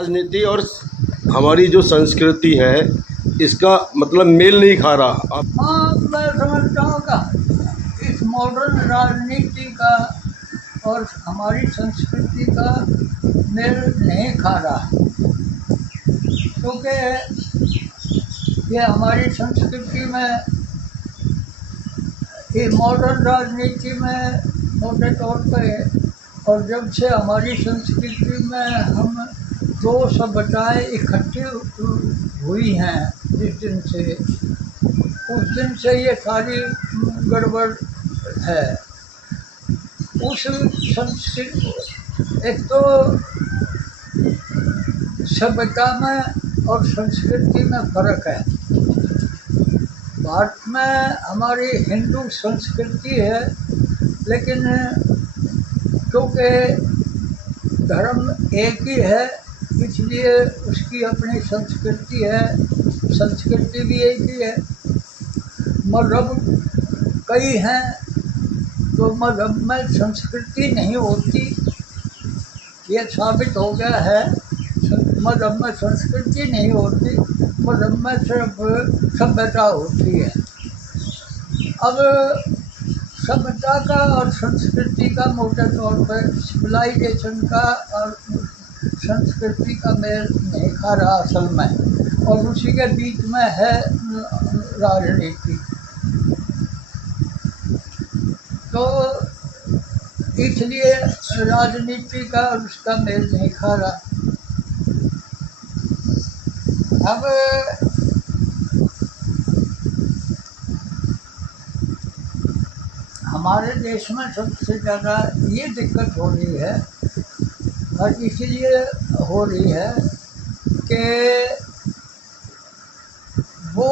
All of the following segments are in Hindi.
राजनीति और हमारी जो संस्कृति है इसका मतलब मेल नहीं खा रहा। हाँ, मैं समझता हूँ कि इस मॉडर्न राजनीति का और हमारी संस्कृति का मेल नहीं खा रहा, क्योंकि ये हमारी संस्कृति में, ये मॉडर्न राजनीति में मोटे तौर पे, और जब से हमारी संस्कृति में हम दो सभ्यताएं इकट्ठी हुई हैं जिस दिन से, उस दिन से ये सारी गड़बड़ है। उस संस्कृति, एक तो सभ्यता में और संस्कृति में फर्क है। भारत में हमारी हिंदू संस्कृति है, लेकिन क्योंकि धर्म एक ही है इसलिए उसकी अपनी संस्कृति है, संस्कृति भी एक ही है। मज़हब कई हैं तो मज़हब में संस्कृति नहीं होती, ये साबित हो गया है। मज़हब में संस्कृति नहीं होती, मज़हब में सिर्फ सभ्यता होती है। अब सभ्यता का और संस्कृति का मोटे तौर पर सिविलाइजेशन का और संस्कृति का मेल नहीं खा रहा असल में, और उसी के बीच में है राजनीति। तो इसलिए राजनीति का और उसका मेल नहीं खा रहा। अब हमारे देश में सबसे ज़्यादा ये दिक्कत हो रही है, और इसलिए हो रही है कि वो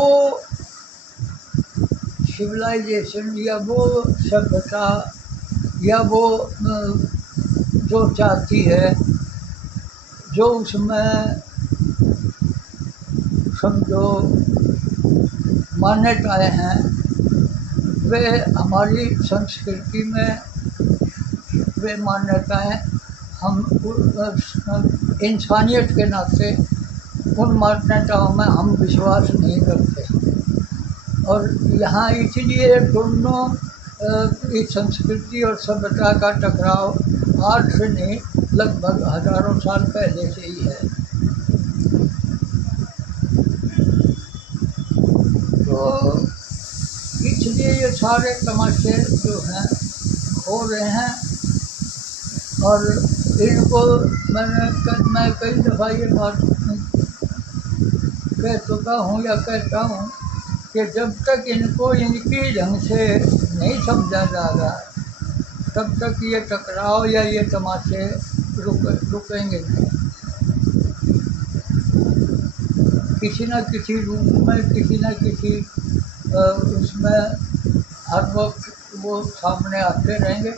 सिविलाइजेशन या वो सभ्यता या वो जो चाहती है, जो उसमें समझो मान्यताएं हैं, वे हमारी संस्कृति में वे मान्यताएं हम इंसानियत के नाते उन मान्यताओं में हम विश्वास नहीं करते। और यहाँ इसलिए दोनों इस संस्कृति और सभ्यता का टकराव आज से नहीं, लगभग हजारों साल पहले से ही है। तो इसलिए ये सारे तमाशे जो हैं हो रहे हैं, और इनको मैं कई दफ़ा ये बात कह चुका हूँ या कहता हूँ कि जब तक इनको इनकी ढंग से नहीं समझा जा रहा, तब तक ये टकराव या ये तमाशे रुकेंगे नहीं। किसी न किसी रूप में, किसी न किसी उसमें हर वक्त वो सामने आते रहेंगे।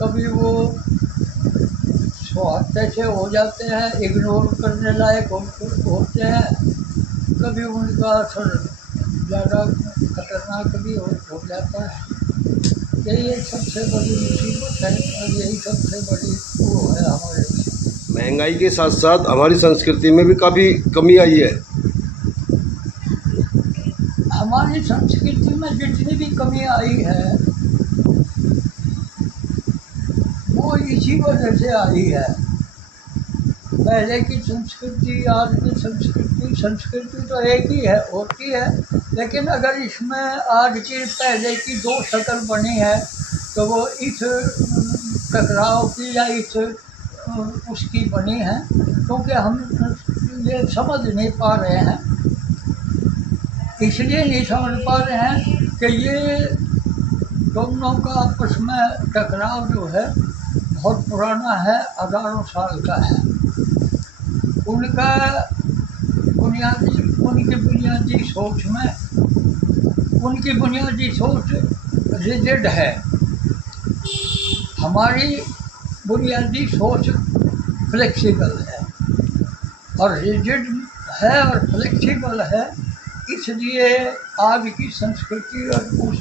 कभी वो स्वार्थ से हो जाते हैं, इग्नोर करने लायक होते हैं, कभी उनका असर ज़्यादा खतरनाक भी हो जाता है। यही एक सबसे बड़ी मुसीबत है, और यही सबसे बड़ी वो है हमारे। महंगाई के साथ साथ हमारी संस्कृति में भी काफ़ी कमी आई है। हमारी संस्कृति में जितनी भी कमी आई है वो इसी वजह से आई है। पहले की संस्कृति, आज की संस्कृति तो एक ही है, होती है, लेकिन अगर इसमें आज की पहले की दो शक्ल बनी है तो वो इस टकराव की या इस उसकी बनी है, क्योंकि हम ये समझ नहीं पा रहे हैं। इसलिए नहीं समझ पा रहे हैं कि ये दोनों का आपस में टकराव जो है बहुत पुराना है, हजारों साल का है। उनकी बुनियादी सोच में, उनकी बुनियादी सोच रिजिड है, हमारी बुनियादी सोच फ्लेक्सिबल है। और रिजिड है और फ्लेक्सिबल है, इसलिए आज की संस्कृति और उस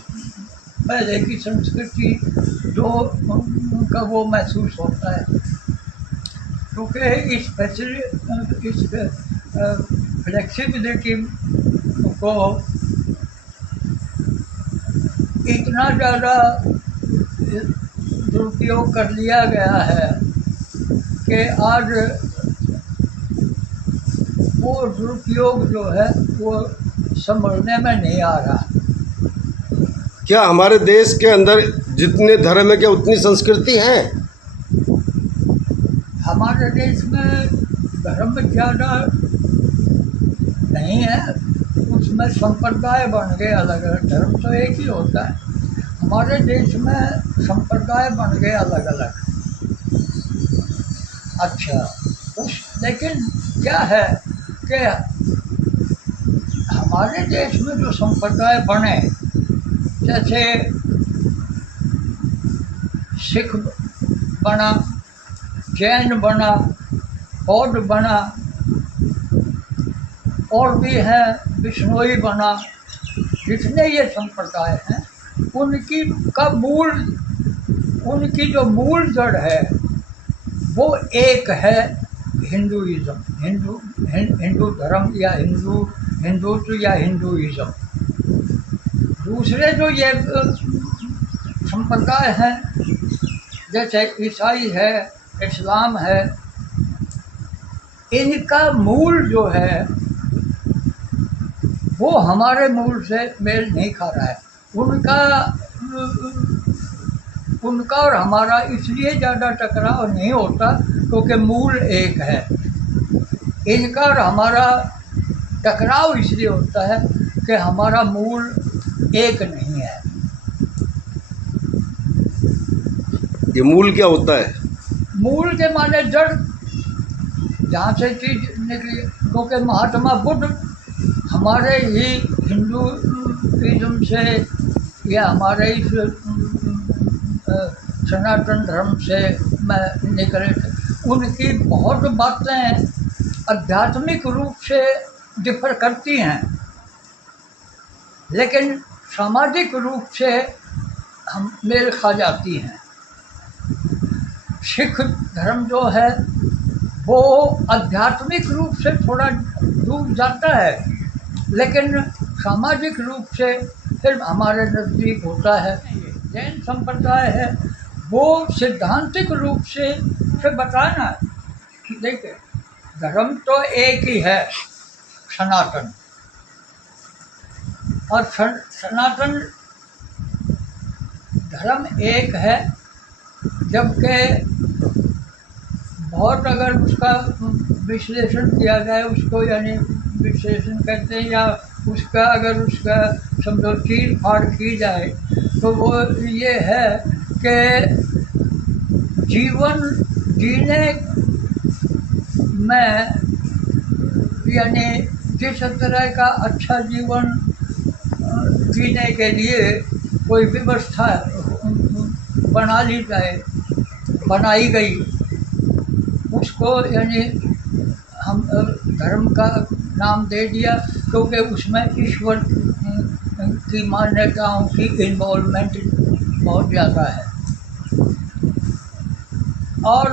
पहले की संस्कृति जो उनका वो महसूस होता है। क्योंकि इस फ्लेक्सिबिलिटी को इतना ज़्यादा दुरुपयोग कर लिया गया है कि आज वो दुरुपयोग जो है वो संभलने में नहीं आ रहा। क्या हमारे देश के अंदर जितने धर्म है क्या उतनी संस्कृति है? हमारे देश में धर्म ज़्यादा नहीं है, उसमें संप्रदाय बन गए अलग अलग। धर्म तो एक ही होता है, हमारे देश में संप्रदाय बन गए अलग अलग। अच्छा, लेकिन क्या है कि हमारे देश में जो संप्रदाय बने, जैसे सिख बना, जैन बना, बौद्ध बना, और भी हैं, बिश्नोई बना, जितने ये संप्रदाय हैं उनकी जो मूल जड़ है वो एक है, हिंदुइज्म, हिंदू धर्म या हिंदुत्व या हिंदुइज्म। दूसरे जो ये संप्रदाय हैं जैसे ईसाई है, इस्लाम है, इनका मूल जो है वो हमारे मूल से मेल नहीं खा रहा है। उनका और हमारा इसलिए ज़्यादा टकराव नहीं होता क्योंकि मूल एक है। इनका और हमारा टकराव इसलिए होता है कि हमारा मूल एक नहीं है। ये मूल क्या होता है? मूल के माने जड़, जहाँ से चीज निकली। क्योंकि महात्मा बुद्ध हमारे ही हिंदुइज्म से या हमारे इस सनातन धर्म से निकले थे। उनकी बहुत बातें आध्यात्मिक रूप से डिफर करती हैं, लेकिन सामाजिक रूप से हम मेल खा जाती हैं। सिख धर्म जो है वो आध्यात्मिक रूप से थोड़ा दूर जाता है, लेकिन सामाजिक रूप से फिर हमारे नज़दीक होता है। जैन संप्रदाय है वो सिद्धांतिक रूप से बताना, देखिए धर्म तो एक ही है, सनातन, और सनातन धर्म एक है, जबकि बहुत अगर उसका विश्लेषण किया जाए, उसको यानी विश्लेषण कहते हैं, या उसका अगर उसका समझो चीर फाड़ की जाए तो वो ये है कि जीवन जीने में यानी जिस तरह का अच्छा जीवन जीने के लिए कोई व्यवस्था बना ली जाए, बनाई गई, उसको यानी हम धर्म का नाम दे दिया, क्योंकि उसमें ईश्वर की मान्यताओं की इन्वॉल्वमेंट बहुत ज़्यादा है। और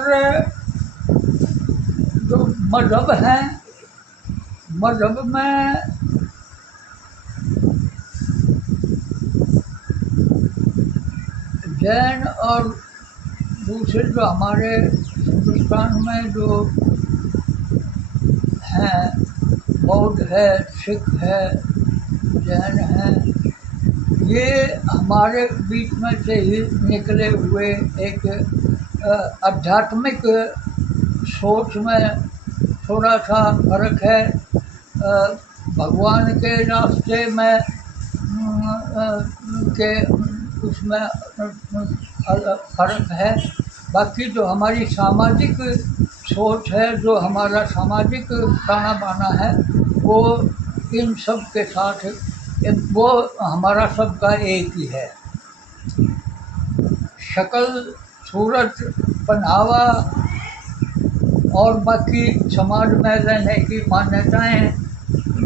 जो मज़हब हैं, मज़हब में जैन और दूसरे जो हमारे हिंदुस्तान में जो हैं, बौद्ध है, सिख है, जैन है, ये हमारे बीच में से ही निकले हुए एक आध्यात्मिक सोच में थोड़ा सा फर्क है। भगवान के रास्ते में के उसमें फर्क है। बाकी जो हमारी सामाजिक सोच है, जो हमारा सामाजिक ताना बाना है, वो इन सब के साथ वो हमारा सबका एक ही है। शक्ल, सूरत, पहनावा और बाकी समाज में रहने की मान्यताएं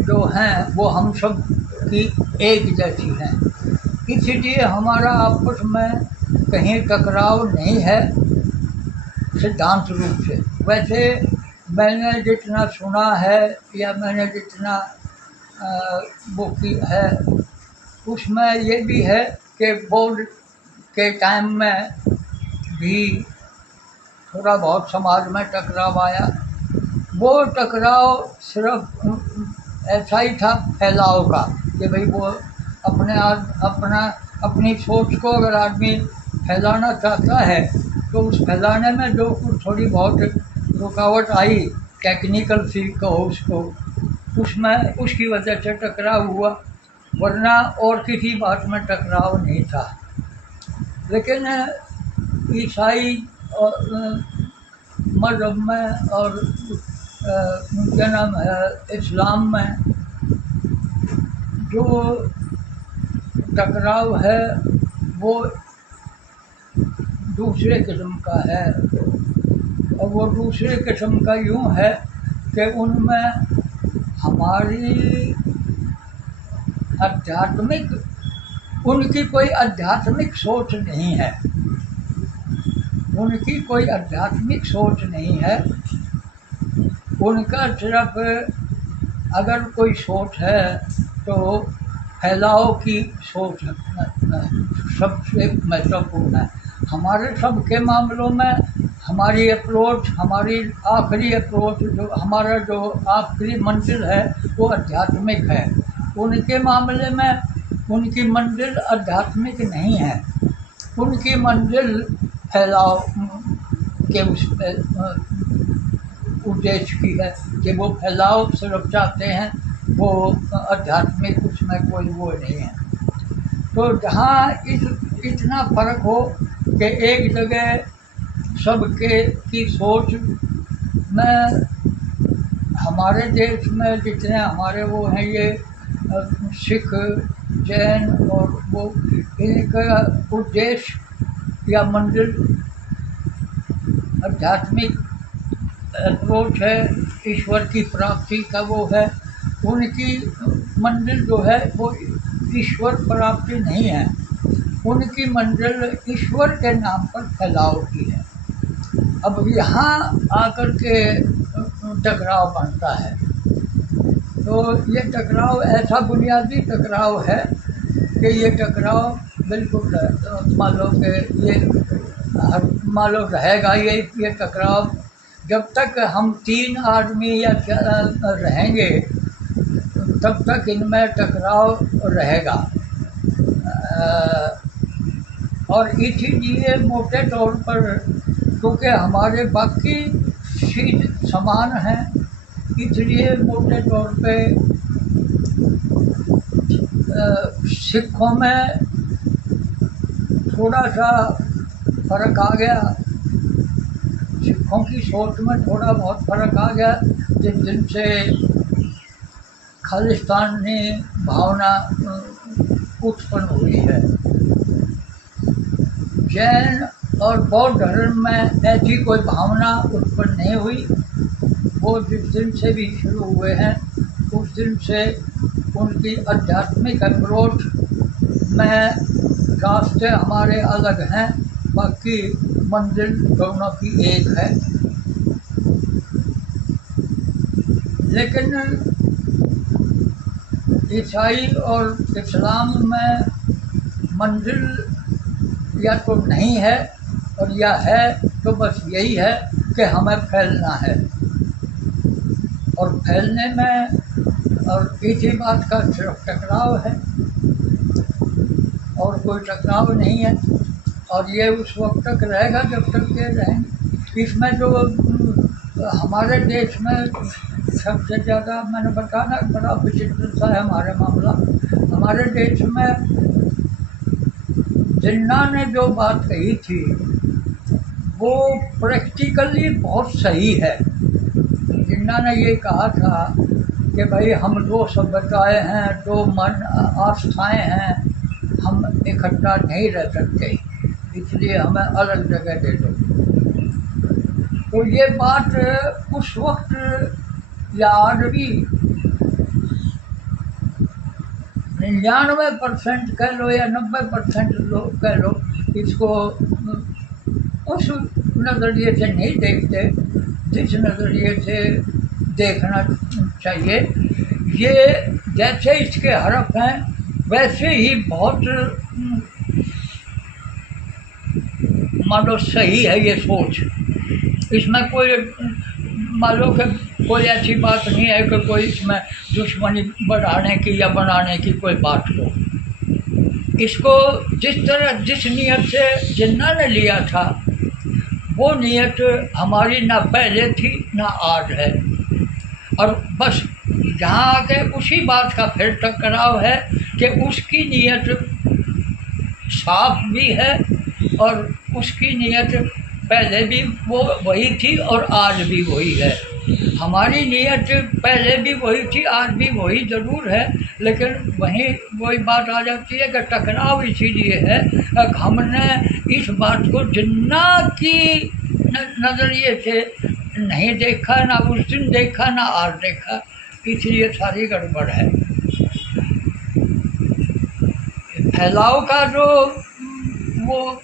जो हैं वो हम सब की एक जैसी हैं। इसीलिए हमारा आपस में कहीं टकराव नहीं है। सिद्धांत रूप से। वैसे मैंने जितना सुना है या मैंने जितना वो की है, उसमें ये भी है कि बोर्ड के टाइम में भी थोड़ा बहुत समाज में टकराव आया। वो टकराव सिर्फ ऐसा ही था फैलाव का, कि भाई वो अपनी सोच को अगर आदमी फैलाना चाहता है तो उस फैलाने में जो कुछ थोड़ी बहुत रुकावट आई, टेक्निकल सी कहो उसको, उसमें उसकी वजह से टकराव हुआ, वरना और किसी बात में टकराव नहीं था। लेकिन ईसाई और मज़हब में और क्या नाम है इस्लाम में जो टकराव है वो दूसरे किस्म का है। और वो दूसरे किस्म का यूँ है कि उनमें हमारी उनकी कोई आध्यात्मिक सोच नहीं है, उनकी कोई आध्यात्मिक सोच नहीं है। उनका सिर्फ अगर कोई सोच है तो फैलाव की सोच सबसे महत्वपूर्ण है। हमारे सबके मामलों में हमारी अप्रोच, हमारी आखिरी अप्रोच, जो हमारा जो आखिरी मंजिल है वो आध्यात्मिक है। उनके मामले में उनकी मंजिल आध्यात्मिक नहीं है, उनकी मंजिल फैलाव के उस उद्देश्य की है कि वो फैलाव सिर्फ चाहते हैं, वो आध्यात्मिक उसमें कोई वो नहीं है। तो जहाँ इतना फ़र्क हो कि एक जगह सबके की सोच में, हमारे देश में जितने हमारे वो हैं ये सिख, जैन और वो, इनका उद्देश्य या मंजिल आध्यात्मिक अप्रोच है, ईश्वर की प्राप्ति का वो है। उनकी मंजिल जो है वो ईश्वर प्राप्ति नहीं है, उनकी मंजिल ईश्वर के नाम पर फैलाव की है। अब यहाँ आकर के टकराव बनता है। तो ये टकराव ऐसा बुनियादी टकराव है कि ये टकराव बिल्कुल मान लो कि ये मान लो रहेगा ये टकराव जब तक हम 3 आदमी या रहेंगे तब तक इनमें टकराव रहेगा। और इसीलिए मोटे तौर पर क्योंकि हमारे बाकी चीज़ समान हैं, इसलिए मोटे तौर पे सिखों में थोड़ा सा फ़र्क आ गया, सिखों की सोच में थोड़ा बहुत फ़र्क आ गया, जिन दिन से खालिस्तानी भावना उत्पन्न हुई है। जैन और बौद्ध धर्म में ऐसी कोई भावना उत्पन्न नहीं हुई। वो जिस दिन से भी शुरू हुए हैं उस दिन से उनकी आध्यात्मिक अप्रोच में रास्ते हमारे अलग हैं, बाकी मंजिल दोनों की एक है। लेकिन ईसाई और इस्लाम में मंजिल या तो नहीं है और या है तो बस यही है कि हमें फैलना है, और फैलने में और इसी बात का सिर्फ टकराव है और कोई टकराव नहीं है। और ये उस वक्त तक रहेगा जब तक ये रहेंगे। इसमें जो हमारे देश में सबसे ज़्यादा मैंने बताना बड़ा विचित्र सा है हमारे मामला। हमारे देश में जिन्ना ने जो बात कही थी वो प्रैक्टिकली बहुत सही है। जिन्ना ने ये कहा था कि भाई हम 2 सभ्यताएँ हैं, 2 मन आस्थाएँ हैं, हम इकट्ठा नहीं रह सकते, इसलिए हमें अलग जगह दे दो। तो ये बात उस वक्त या आज भी 99% कह लो या 90% लोग कह लो, इसको उस नज़रिए से नहीं देखते, जिस नज़रिए से देखना चाहिए। ये जैसे इसके हरफ हैं वैसे ही बहुत मान लो सही है ये सोच। इसमें कोई मान लो कि कोई ऐसी बात नहीं है कि कोई इसमें दुश्मनी बढ़ाने की या बनाने की कोई बात हो। इसको जिस तरह जिस नियत से जिन्ना ने लिया था वो नियत हमारी ना पहले थी ना आज है, और बस यहाँ आके उसी बात का फिर टकराव है कि उसकी नियत साफ भी है और उसकी नियत पहले भी वो वही थी और आज भी वही है। हमारी नियत पहले भी वही थी, आज भी वही ज़रूर है, लेकिन वहीं वही बात आ जाती है कि टकराव इसीलिए है कि हमने इस बात को जिन्ना की नज़रिए से नहीं देखा, ना उस दिन देखा ना आज देखा, इसलिए सारी गड़बड़ है। फैलाव का जो वो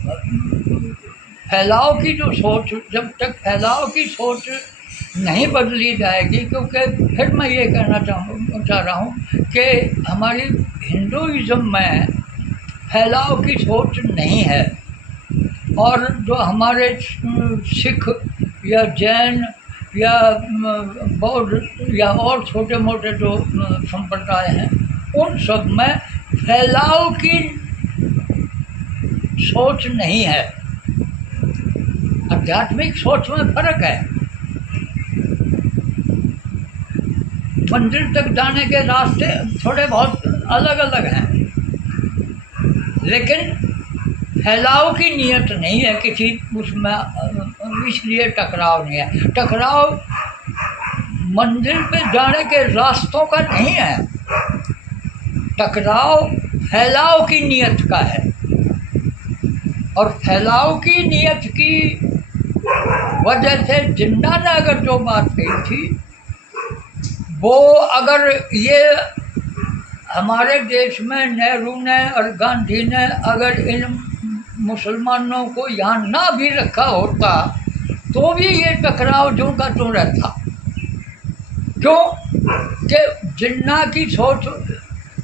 फैलाव की जो सोच, जब तक फैलाव की सोच नहीं बदली जाएगी, क्योंकि फिर मैं ये कहना चाह रहा हूँ कि हमारी हिंदुइज़्म में फैलाव की सोच नहीं है, और जो हमारे सिख या जैन या बौद्ध या और छोटे मोटे जो संप्रदाय हैं उन सब में फैलाव की सोच नहीं है। आध्यात्मिक सोच में फर्क है। मंदिर तक जाने के रास्ते थोड़े बहुत अलग अलग हैं, लेकिन फैलाव की नियत नहीं है किसी उसमें, इसलिए टकराव नहीं है। टकराव मंदिर पे जाने के रास्तों का नहीं है, टकराव फैलाव की नियत का है। और फैलाव की नियत की वजह से जिन्ना ने अगर जो बात कही थी वो अगर ये हमारे देश में नेहरू ने और गांधी ने अगर इन मुसलमानों को यहाँ ना भी रखा होता तो भी ये टकराव जो का तो रहता। क्यों कि जिन्ना की सोच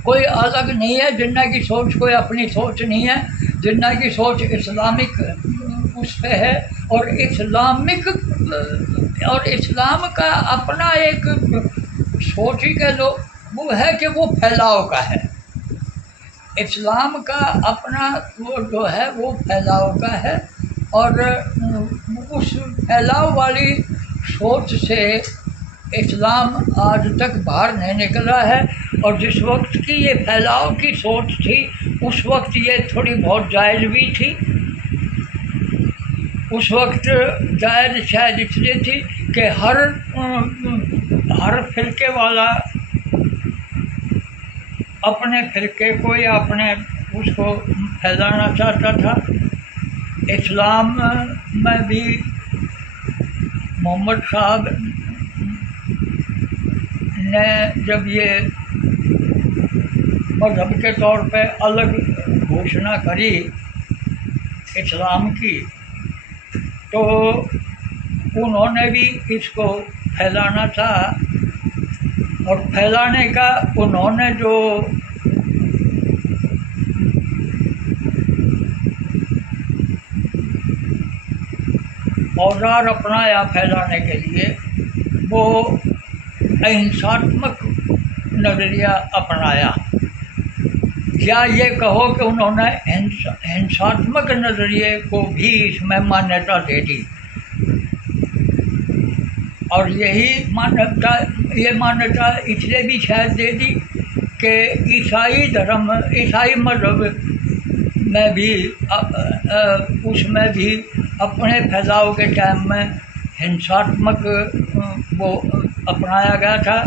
कोई अलग नहीं है, जिन्ना की सोच कोई अपनी सोच नहीं है, जिन्ना की सोच इस्लामिक उस पे है, और इस्लामिक और इस्लाम का अपना एक सोच ही कह लो वो है कि वो फैलाव का है। इस्लाम का अपना वो जो है वो फैलाव का है, और उस फैलाव वाली सोच से इस्लाम आज तक बाहर नहीं निकला है। और जिस वक्त की ये फैलाव की सोच थी उस वक्त ये थोड़ी बहुत जायज़ भी थी। उस वक्त जायज़ शायद इसलिए थी कि हर फिरके वाला अपने फिरके को या अपने उसको फैलाना चाहता था। इस्लाम में भी मोहम्मद साहब ने जब ये मज़हब के तौर पे अलग घोषणा करी इस्लाम की, तो उन्होंने भी इसको फैलाना था, और फैलाने का उन्होंने जो औजार अपनाया फैलाने के लिए वो अहिंसात्मक नज़रिया अपनाया। या ये कहो कि उन्होंने हिंसात्मक नज़रिए को भी इसमें मान्यता दे दी, और यही मान्यता इसलिए भी शायद दे दी कि ईसाई मज़हब में भी उसमें भी अपने फैलाव के टाइम में हिंसात्मक वो अपनाया गया था।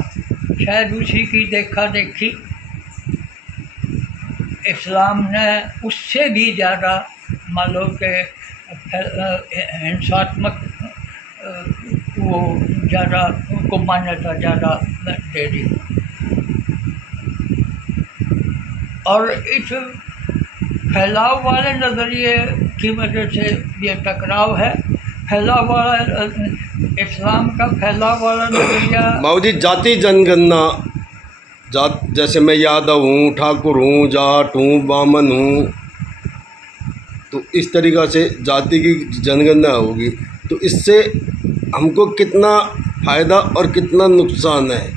शायद उसी की देखा देखी इस्लाम ने उससे भी ज़्यादा मान लो कि हिंसात्मक वो ज़्यादा उनको मान्यता ज़्यादा दे दी। और इस फैलाव वाले नज़रिए की वजह से ये टकराव है। फैला वाला इस्लाम का फैला वाला नजरिया। माऊ जी, जाति जनगणना, जात जैसे मैं यादव हूँ, ठाकुर हूँ, जाट हूँ, बामन हूँ, तो इस तरीक़ा से जाति की जनगणना होगी, तो इससे हमको कितना फ़ायदा और कितना नुकसान है?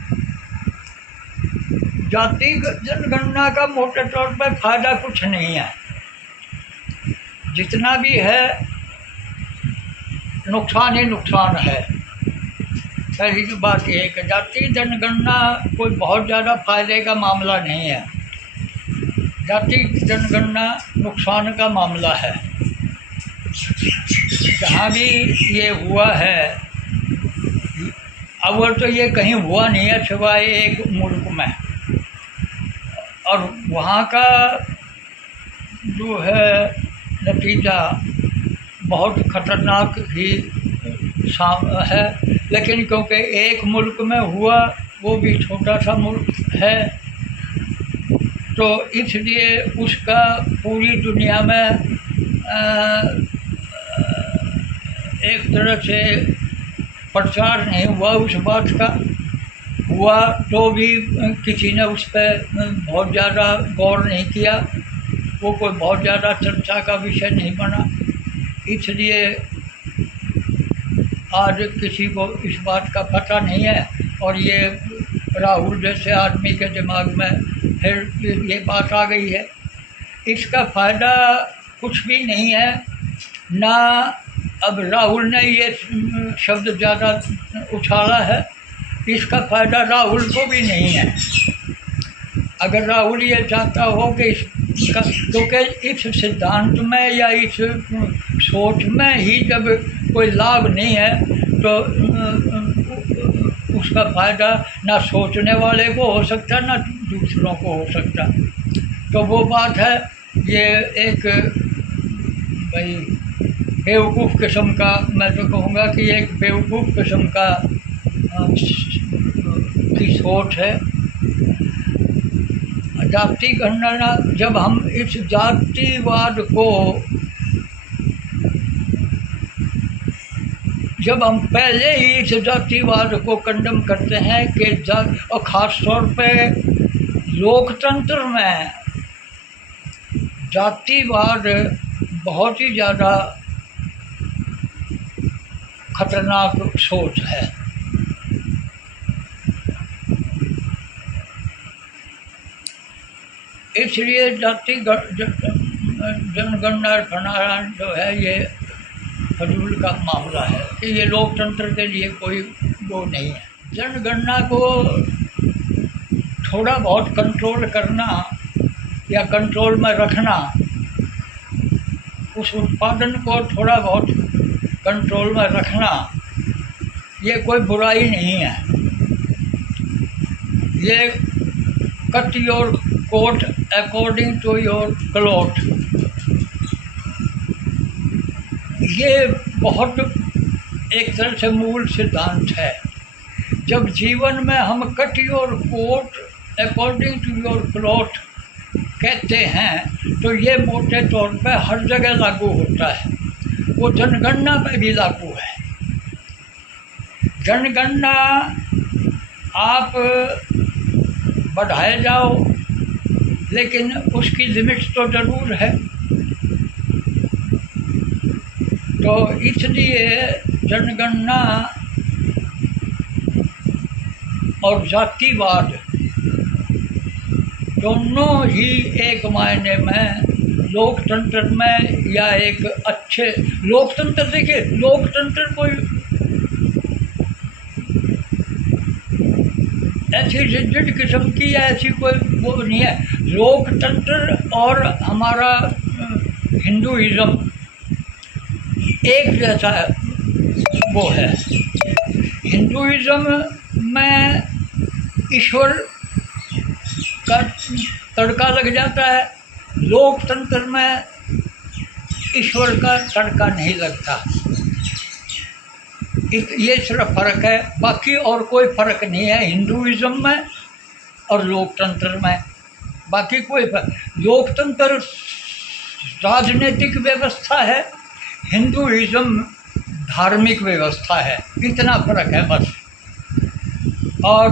जाति जनगणना का मोटे तौर पर फायदा कुछ नहीं है, जितना भी है नुकसान ही नुकसान है। पहली तो बात ये है कि जाति जनगणना कोई बहुत ज़्यादा फायदे का मामला नहीं है, जाति जनगणना नुकसान का मामला है। जहाँ भी ये हुआ है, अव्वल तो ये कहीं हुआ नहीं है सिवाय एक मुल्क में, और वहाँ का जो है नतीजा बहुत ख़तरनाक ही है। लेकिन क्योंकि एक मुल्क में हुआ, वो भी छोटा सा मुल्क है, तो इसलिए उसका पूरी दुनिया में एक तरह से प्रचार नहीं हुआ उस बात का। हुआ तो भी किसी ने उस पर बहुत ज़्यादा गौर नहीं किया, वो कोई बहुत ज़्यादा चर्चा का विषय नहीं बना। इसलिए आज किसी को इस बात का पता नहीं है, और ये राहुल जैसे आदमी के दिमाग में फिर ये बात आ गई है। इसका फ़ायदा कुछ भी नहीं है ना। अब राहुल ने ये शब्द ज़्यादा उछाला है, इसका फ़ायदा राहुल को भी नहीं है। अगर राहुल ये चाहता हो कि इसका, क्योंकि इस सिद्धांत में या इस सोच में ही जब कोई लाभ नहीं है, तो उसका फ़ायदा ना सोचने वाले को हो सकता, ना दूसरों को हो सकता। तो वो बात है, ये एक भाई बेवकूफ़ किस्म का, मैं तो कहूँगा कि एक बेवकूफ़ किस्म का की सोच है। जाति गणना, जब हम इस जातिवाद को, जब हम पहले ही इस जातिवाद को कंडम करते हैं कि और ख़ास तौर पे लोकतंत्र में जातिवाद बहुत ही ज़्यादा खतरनाक सोच है। इसलिए जाति जनगणना बनाना जो है, ये फजूल का मामला है कि ये लोकतंत्र के लिए कोई वो नहीं है। जनगणना को थोड़ा बहुत कंट्रोल करना या कंट्रोल में रखना, उस उत्पादन को थोड़ा बहुत कंट्रोल में रखना, ये कोई बुराई नहीं है। ये cut your coat according to your cloth, ये बहुत एक तरह से मूल सिद्धांत है। जब जीवन में हम cut your coat according to your cloth कहते हैं, तो ये मोटे तौर पे हर जगह लागू होता है, वो जनगणना पे भी लागू है। जनगणना आप बढ़ाए जाओ, लेकिन उसकी लिमिट्स तो ज़रूर है। तो इसलिए जनगणना और जातिवाद दोनों ही एक मायने में लोकतंत्र में, या एक अच्छे लोकतंत्र, देखिए लोकतंत्र कोई ऐसी रिजिड किस्म की या ऐसी कोई वो नहीं है। लोकतंत्र और हमारा हिंदुइज़्म एक जैसा वो है। हिंदुइज़्म में ईश्वर का तड़का लग जाता है, लोकतंत्र में ईश्वर का तड़का नहीं लगता। ये सिर्फ फ़र्क है, बाकी और कोई फ़र्क नहीं है हिंदुइज़्म में और लोकतंत्र में। बाकी कोई लोकतंत्र राजनीतिक व्यवस्था है, हिंदुइज़्म धार्मिक व्यवस्था है, इतना फर्क है बस। और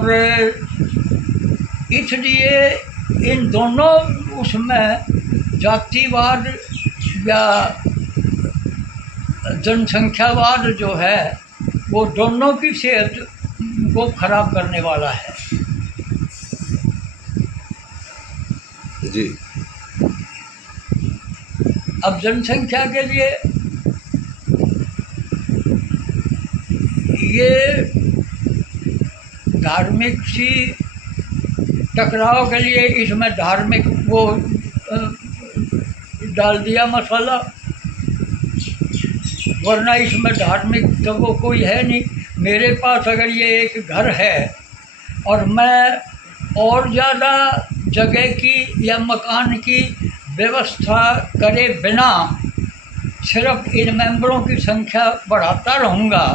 इसलिए इन दोनों उसमें जातिवाद या जनसंख्यावाद जो है वो दोनों की सेहत को खराब करने वाला है। जी। अब जनसंख्या के लिए ये धार्मिक सी टकराव के लिए इसमें धार्मिक वो डाल दिया मसाला, वरना इसमें धार्मिक तो वो कोई है नहीं। मेरे पास अगर ये एक घर है और मैं और ज़्यादा जगह की या मकान की व्यवस्था करे बिना सिर्फ इन मेंबरों की संख्या बढ़ाता रहूँगा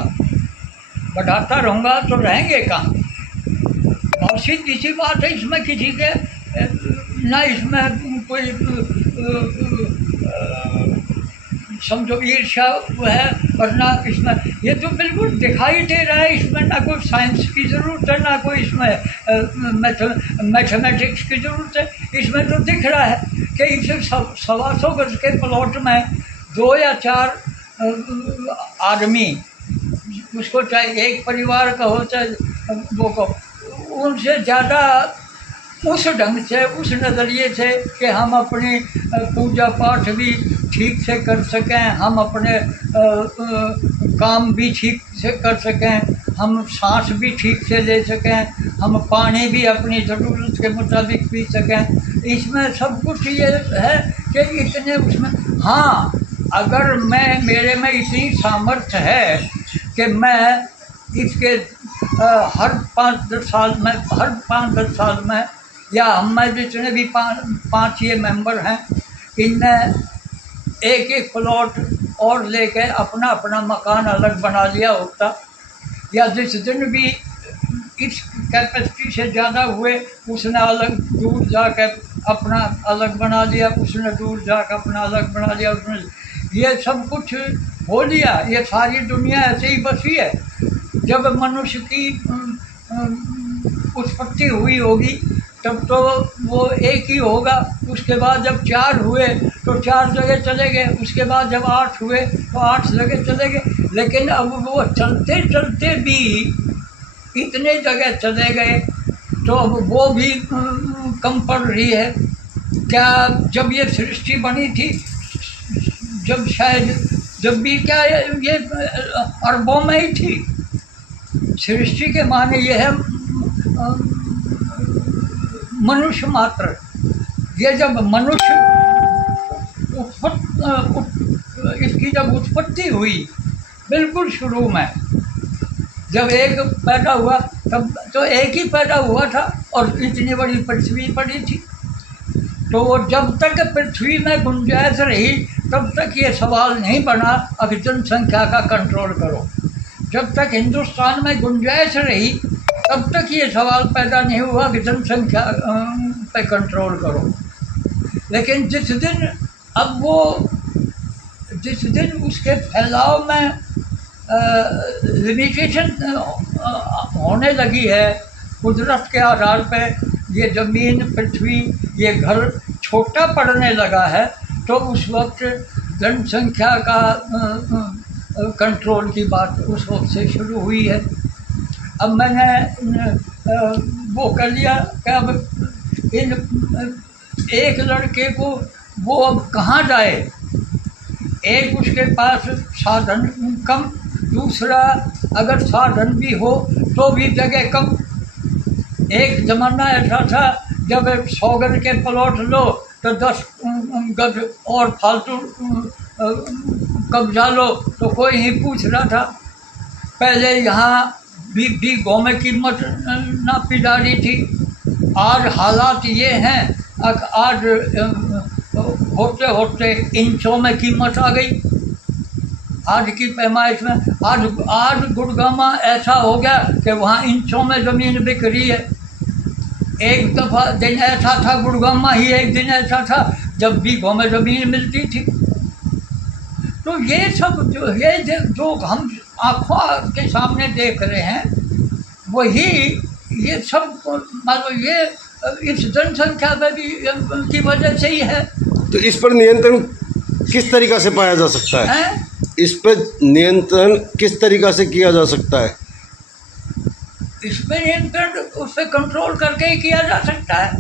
तो रहेंगे कहाँ? और सीधी सी बात है, इसमें किसी के ना इसमें कोई समझो ईर्ष्या है और ना इसमें, ये तो बिल्कुल दिखाई दे रहा है। इसमें ना कोई साइंस की ज़रूरत है, ना कोई इसमें मैथमेटिक्स की ज़रूरत है। इसमें तो दिख रहा है कि इसे 125 गज के प्लॉट में 2 या 4 आदमी, उसको चाहे एक परिवार का हो चाहे वो को, उनसे ज़्यादा उस ढंग से, उस नज़रिए से कि हम अपनी पूजा पाठ भी ठीक से कर सकें, हम अपने काम भी ठीक से कर सकें, हम सांस भी ठीक से ले सकें, हम पानी भी अपनी ज़रूरत के मुताबिक पी सकें। इसमें सब कुछ ये है कि इतने उसमें, हाँ, अगर मेरे में इतनी सामर्थ्य है कि मैं इसके हर 5-10 साल में या हम में जितने भी 5 ये मेंबर हैं, इनमें एक प्लॉट और लेके अपना अपना मकान अलग बना लिया होता, या जिस दिन भी इस कैपेसिटी से ज़्यादा हुए उसने अलग दूर जाकर अपना अलग बना लिया, उसने दूर जाकर अपना अलग बना लिया, उसने ये सब कुछ हो लिया। ये सारी दुनिया ऐसे ही बसी है। जब मनुष्य की उत्पत्ति हुई होगी तब तो वो एक ही होगा, उसके बाद जब 4 हुए तो 4 जगह चले गए, उसके बाद जब 8 हुए तो 8 जगह चले गए। लेकिन अब वो चलते चलते भी इतने जगह चले गए तो अब वो भी कम पड़ रही है। क्या जब ये सृष्टि बनी थी, जब भी क्या ये अरबों में ही थी। सृष्टि के माने ये है मनुष्य मात्र। ये जब मनुष्य इसकी जब उत्पत्ति हुई बिल्कुल शुरू में, जब एक पैदा हुआ तब तो एक ही पैदा हुआ था और इतनी बड़ी पृथ्वी पड़ी थी। तो वो जब तक पृथ्वी में गुंजाइश रही तब तक ये सवाल नहीं बना अब जनसंख्या का कंट्रोल करो। जब तक हिंदुस्तान में गुंजाइश रही तब तक ये सवाल पैदा नहीं हुआ कि जनसंख्या पे कंट्रोल करो। लेकिन जिस दिन उसके फैलाव में लिमिटेशन होने लगी है कुदरत के आधार पे, ये ज़मीन, पृथ्वी, ये घर छोटा पड़ने लगा है, तो उस वक्त जनसंख्या का कंट्रोल की बात उस वक्त से शुरू हुई है। अब मैंने वो कर लिया कि अब इन एक लड़के को वो अब कहाँ जाए। एक उसके पास साधन कम, दूसरा अगर साधन भी हो तो भी जगह कम। एक ज़माना ऐसा था जब 100 गज के प्लॉट लो तो 10 गज और फालतू कब्जा लो तो कोई नहीं पूछ रहा था। पहले यहाँ भी गाँव में कीमत नापी जा रही थी। आज हालात ये हैं, आज होते होते इंचों में कीमत आ गई। आज की पैमाइश में आज गुड़गामा ऐसा हो गया कि वहाँ इंचों में ज़मीन बिक रही है। एक दफ़ा दिन ऐसा था, गुड़गामा ही एक दिन ऐसा था जब भी गाँव में ज़मीन मिलती थी। तो ये सब जो हम आँखों के सामने देख रहे हैं वही ये सब मतलब ये इस जनसंख्या में भी की वजह से ही है। तो इस पर नियंत्रण किस तरीक़ा से पाया जा सकता है? इस पर नियंत्रण किस तरीक़ा से किया जा सकता है? इस पर नियंत्रण उस पर कंट्रोल करके ही किया जा सकता है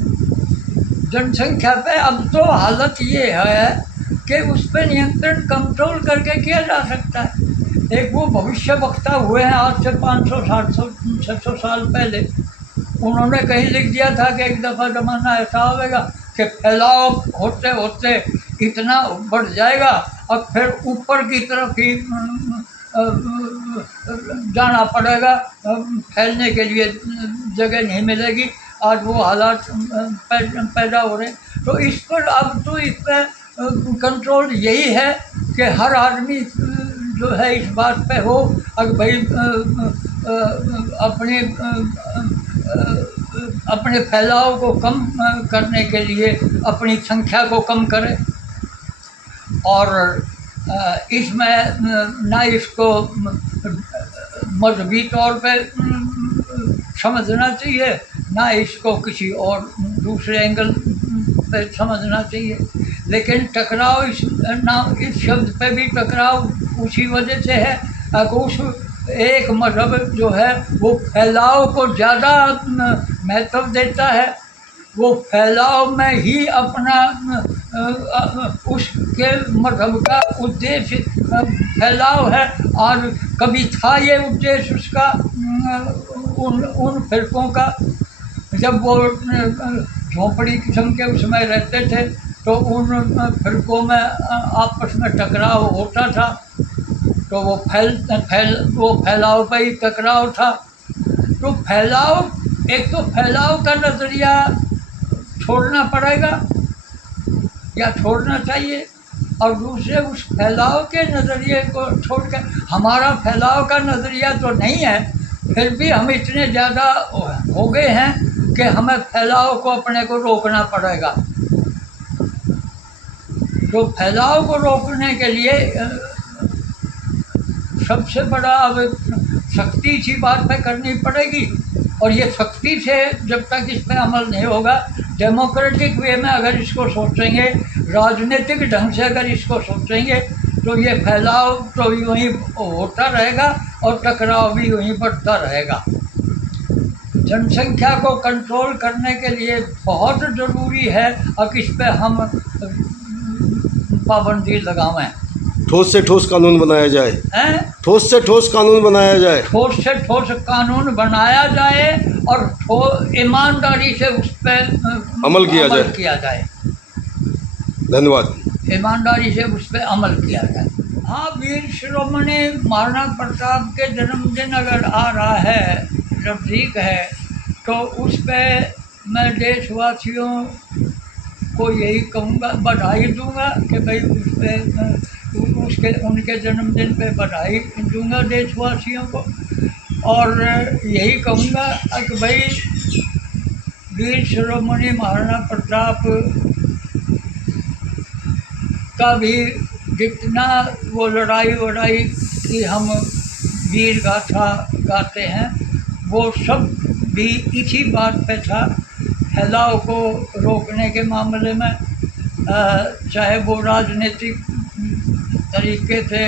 जनसंख्या पे। अब तो हालत ये है कि उस पर नियंत्रण कंट्रोल करके किया जा सकता है। एक वो भविष्य वक्ता हुए हैं आज से 500 700 साल पहले, उन्होंने कहीं लिख दिया था कि एक दफ़ा ज़माना ऐसा होगा कि फैलाव होते होते इतना बढ़ जाएगा और फिर ऊपर की तरफ ही जाना पड़ेगा, फैलने के लिए जगह नहीं मिलेगी। आज वो हालात पैदा हो रहे हैं। तो इस पर अब तो इस पर कंट्रोल यही है कि हर आदमी जो है इस बात पे हो अगर भाई अपने फैलाव को कम करने के लिए अपनी संख्या को कम करे। और इसमें ना इसको मजहबी तौर पे समझना चाहिए, ना इसको किसी और दूसरे एंगल पे समझना चाहिए। लेकिन टकराव इस शब्द पे भी टकराव उसी वजह से है कि उस एक मज़हब जो है वो फैलाव को ज़्यादा महत्व देता है, वो फैलाव में ही अपना उसके मज़हब का उद्देश्य फैलाव है। और कभी था ये उद्देश्य उसका उन फिरकों का, जब वो झोंपड़ी किस्म के उसमें रहते थे तो उन फिरकों में आपस में टकराव होता था, तो वो फैलाव पर ही टकराव था। तो फैलाव एक तो फैलाव का नज़रिया छोड़ना पड़ेगा या छोड़ना चाहिए, और दूसरे उस फैलाव के नज़रिए को छोड़कर हमारा फैलाव का नज़रिया तो नहीं है, फिर भी हम इतने ज़्यादा हो गए हैं कि हमें फैलाव को अपने को रोकना पड़ेगा। तो फैलाव को रोकने के लिए सबसे बड़ा अब सख्ती सी बात पे करनी पड़ेगी, और ये सख्ती से जब तक इस पर अमल नहीं होगा, डेमोक्रेटिक वे में अगर इसको सोचेंगे, राजनीतिक ढंग से अगर इसको सोचेंगे, तो ये फैलाव तो यूँ होता रहेगा और टकराव भी यूँ बढ़ता रहेगा। जनसंख्या को कंट्रोल करने के लिए बहुत ज़रूरी है अब इस पर हम पाबंदी लगावें। ठोस से ठोस कानून बनाया जाए। ठोस से ठोस कानून बनाया जाए। ठोस से ठोस कानून बनाया जाए और ईमानदारी से उस पर अमल किया जाए। धन्यवाद। ईमानदारी से उस पर अमल किया जाए। हाँ, वीर शिरोमणि महाराणा प्रताप के जन्मदिन अगर आ रहा है, जब ठीक है, तो उस पर मैं देशवासियों को यही कहूँगा, बधाई दूँगा कि भाई उस पर उनके जन्मदिन पे बधाई दूँगा देशवासियों को, और यही कहूँगा कि भाई वीर शिरोमणि महाराणा प्रताप का भी जितना वो लड़ाई वड़ाई की हम वीर गाथा गाते हैं, वो सब भी इसी बात पे था, फैलाव को रोकने के मामले में। चाहे वो राजनीतिक तरीके से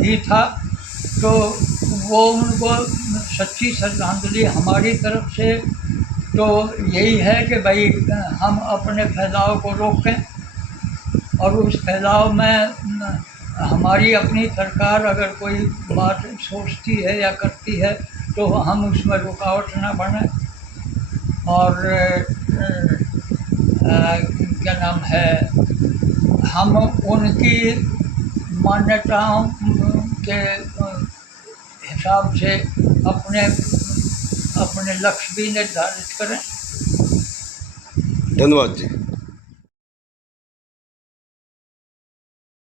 ही था, तो वो उनको सच्ची श्रद्धांजलि हमारी तरफ से तो यही है कि भाई हम अपने फैलाव को रोकें, और उस फैलाव में हमारी अपनी सरकार अगर कोई बात सोचती है या करती है तो हम उसमें रुकावट ना बने, और क्या नाम है, हम उनकी मान्यताओं के हिसाब से अपने लक्ष्य भी निर्धारित करें। धन्यवाद जी।